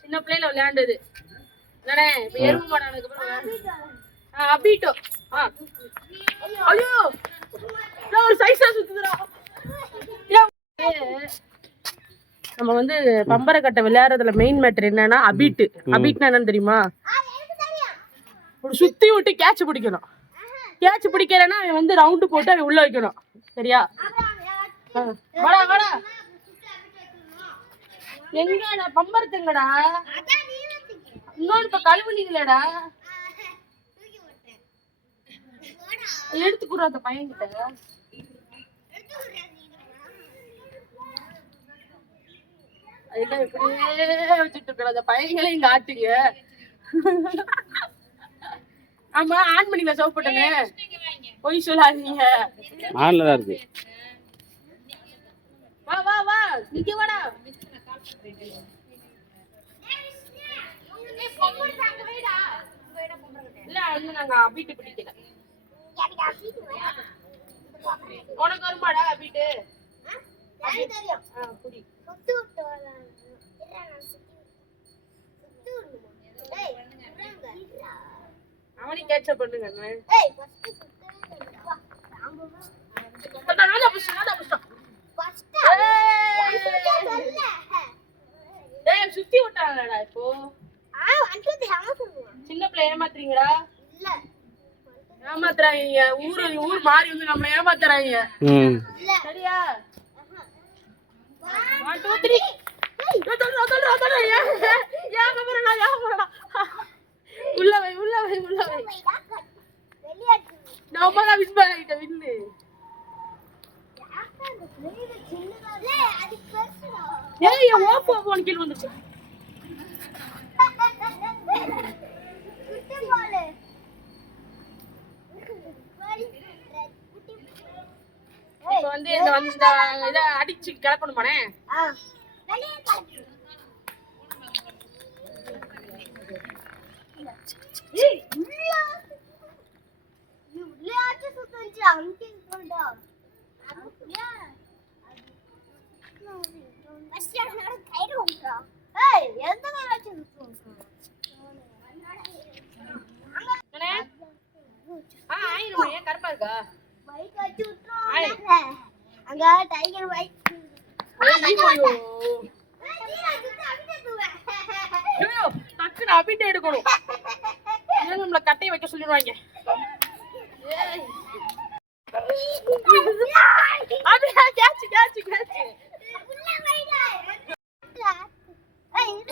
சின்ன பிள்ளைல விளையாண்டது. நான் ஒரு சைஸா சுத்துதுடா. நம்ம வந்து பம்பரக்கட்டை விளையாடுறதுல மெயின் மேட்டர் என்னன்னா அபீட்டு. அபீட்னா என்னன்னு தெரியுமா? ஒரு சுத்தி விட்டு கேட்ச பிடிக்கணும். கேட்ச் பிடிக்கிறேன்னா அவன் வந்து ரவுண்டு போட்டு அவன் உள்ள வைக்கணும். சரியா? வாடா வாடா. எங்கடா பம்பரத்துங்கடா? இன்னொன்று இப்ப கழுவுனீங்களேடா எடுத்து குடுற அந்த பையன்கிட்ட. அதுக்காக இப்படியே வச்சுட்டு இருக்கிற அந்த பையங்களையும் காட்டுங்க. ஆமா ஆன் பண்ணிக்கல சோப் போட்டனே பொய் சொல்லாதீங்க. ஆன்ல தான் இருக்கு. வா வா வா இங்க வாடா. இல்ல இன்னும் நாங்க அபிட்டு பிடிக்கல உனக்கு வருமாடா அபிட்டு புடி அவனையும் கேட்சப் பண்ணுங்க சுத்தி விட்டாங்கடா இப்போ சின்ன பிள்ளை ஏமாத்துறீங்கடா ஏமாத்துறாங்க ஊரு ஊர் மாறி வந்து நம்மள ஏமாத்துறாங்க ம் சரியா ஒன் டூ த்ரீ உள்ள வை உள்ள வை உள்ள வை ரொம்ப தான் வின் பண்ணிட்ட வின்னு ஏய் என் ஓப்போ போன் கீழ வந்துச்சு இப்போ வந்து இந்த வந்து இதை அடிச்சு கிளப்பணுமானே என்னண்ணே? ஆ ஆயிரம் ஏன் கருப்பா இருக்கா அங்க டைகர் பைக் ஐயோ அபிட்டு எடுக்கணும் நம்மள கட்டையை வைக்க சொல்லிடுவாங்க அப்படியா கேட்சு கேட்ச் கேட்ச்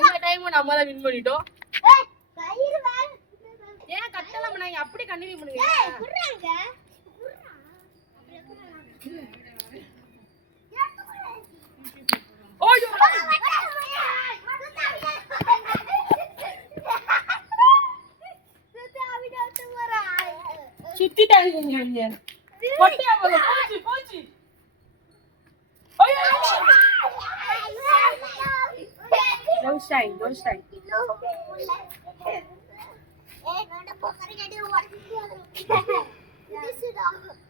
இந்த டைம் நம்ம தான் வின் பண்ணிட்டோம். ஏன் கட்டலாம் பண்ணாங்க அப்படி continue Pode ir, Avala, pode, pode. Olha olha. Não está aí, não está aí. Não, não, não.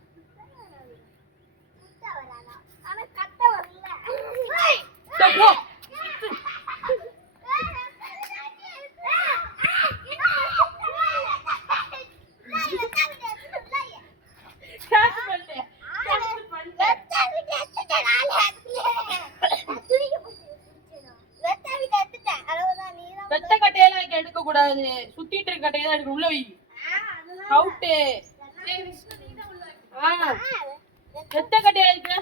எடுக்க கூடாது சுத்திட்டு இருக்க கட்டையை எடுக்க உள்ள வை. அவுட்டு ஆ. வெத்த கட்டையா இருக்கு?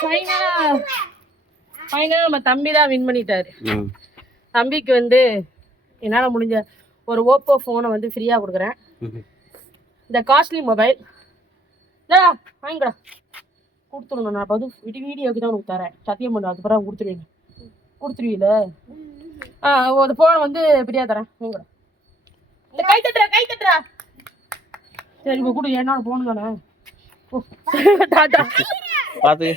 ஃபைனலா ஃபைனலா நம்ம தம்பி தான் வின் பண்ணிட்டாரு. தம்பிக்கு வந்து என்னால் முடிஞ்ச ஒரு ஓப்போ ஃபோனை வந்து ஃப்ரீயாக கொடுக்குறேன். இந்த காஸ்ட்லி மொபைல் வாங்கிக்கடா கொடுத்துடணும். நான் பது விடி வீடியோக்கு தான் உனக்கு தரேன். சத்தியம் பண்ணு அதுக்கப்புறம் கொடுத்துருவீங்க. கொடுத்துருவீல? ஆ ஒரு ஃபோனை வந்து பிரியா தரேன். வாங்கிக்கடா இந்த கை தட்டுறா கை தட்டுறா சரி இப்போ கொடு. என்னோட ஃபோனு தானே. ஓ டாட்டா பார்த்து